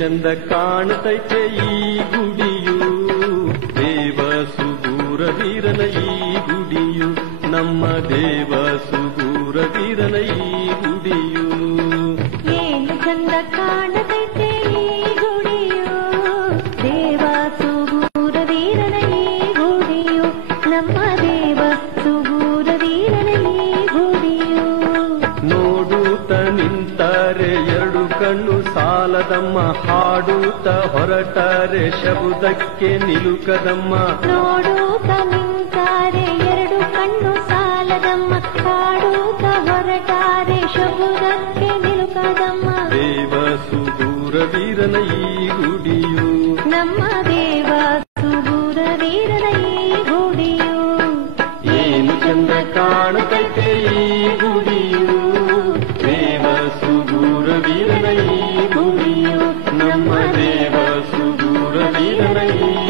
ಚಂದ ಕಾಣತೈತೆ ಈ ಗುಡಿಯು, ದೇವ ಸುಗೂರ ವೀರನ ಈ ಗುಡಿಯು, ನಮ್ಮ ದೇವ ಸುಗೂರ ವೀರನ ಈ ಗುಡಿಯು. ಏನು ಚಂದ ಕಾಣತೈತೆ ಈ ಗುಡಿಯು, ದೇವ ಸುಗೂರ ವೀರನ ಈ ಗುಡಿಯು, ನಮ್ಮ ದೇವ ಸುಗೂರ ವೀರನ ಈ ಗುಡಿಯು. ನೋಡುತ್ತ ನಿಂತಾರೆ ಎರಡು ಕಣ್ಣು ಸಾಲದಮ್ಮ, ಹಾಡುತ್ತ ಹೊರಟಾರೆ ಶಬ್ದಕ್ಕೆ ನಿಲುಕದಮ್ಮ. ನೋಡುತ್ತ ನಿಂತಾರೆ ಎರಡು ಕಣ್ಣು ಸಾಲದಮ್ಮ, ಹಾಡುತ್ತ ಹೊರಟಾರೆ ಶಬ್ದಕ್ಕೆ ನಿಲುಕದಮ್ಮ. ದೇವ ಸುಗೂರ ವೀರನ ಈ ಗುಡಿಯು, ನಮ್ಮ ದೇವ ಸುಗೂರ ವೀರನ ಈ ಗುಡಿಯು. ಏನು ಚಂದ ಕಾಣತೈತೆ ಈ ಗುಡಿಯು, ದೇವ ಸುಗೂರ ವೀರನ ಈ ಗುಡಿಯು, ನಮ್ಮ ದೇವ ಸುಗೂರ ವೀರನ ಈ